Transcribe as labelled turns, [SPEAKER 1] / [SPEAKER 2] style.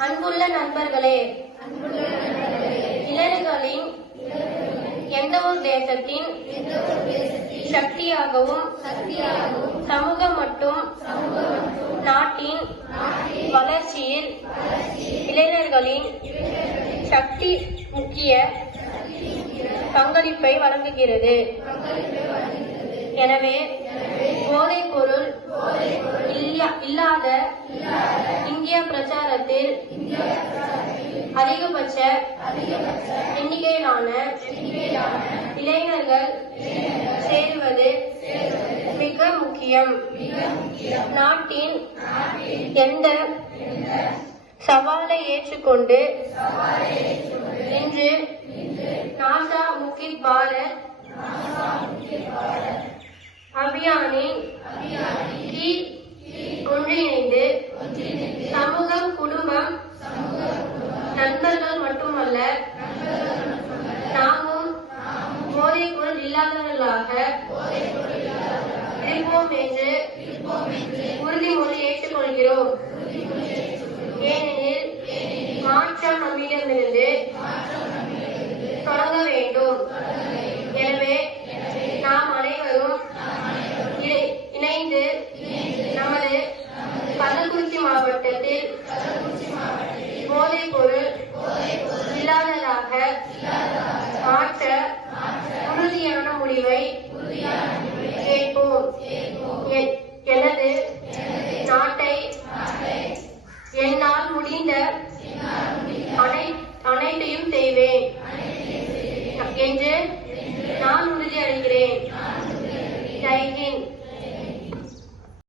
[SPEAKER 1] அன்புள்ள நண்பர்களே இளைஞர்களின் எந்த ஒரு தேசத்தின் சக்தியாகவும் சமூக மற்றும் நாட்டின் வளர்ச்சியில் இளைஞர்களின் சக்தி முக்கிய பங்களிப்பை வழங்குகிறது. எனவே போதைப் பொருள் இல்லா- இல்லாத இந்திய பிரச்சாரத்தில் அதிகபட்ச எண்ணிக்கையிலான இளைஞர்கள் சேருவது மிக முக்கியம். நாட்டின் எந்த சவாலை ஏற்றுக்கொண்டு இன்று நாசா முக்கி பாரத் அபியானின் கீழ் ஒன்றிணைந்து நண்பர்கள் மட்டுமல்ல நாமும் போதைப்பொருள் இல்லாதவர்களாக இருப்போம் என்று உறுதிமொழி ஏற்றுக்கொள்கிறோம். ஏனெனில் மாற்றம் நம்மிடமிருந்து தொடங்க வேண்டும். எனவே நாம் அனைவரும் இணைந்து நமது கள்ளக்குறிச்சி மாவட்டத்தில் மீட்டையும் செய்வேன்.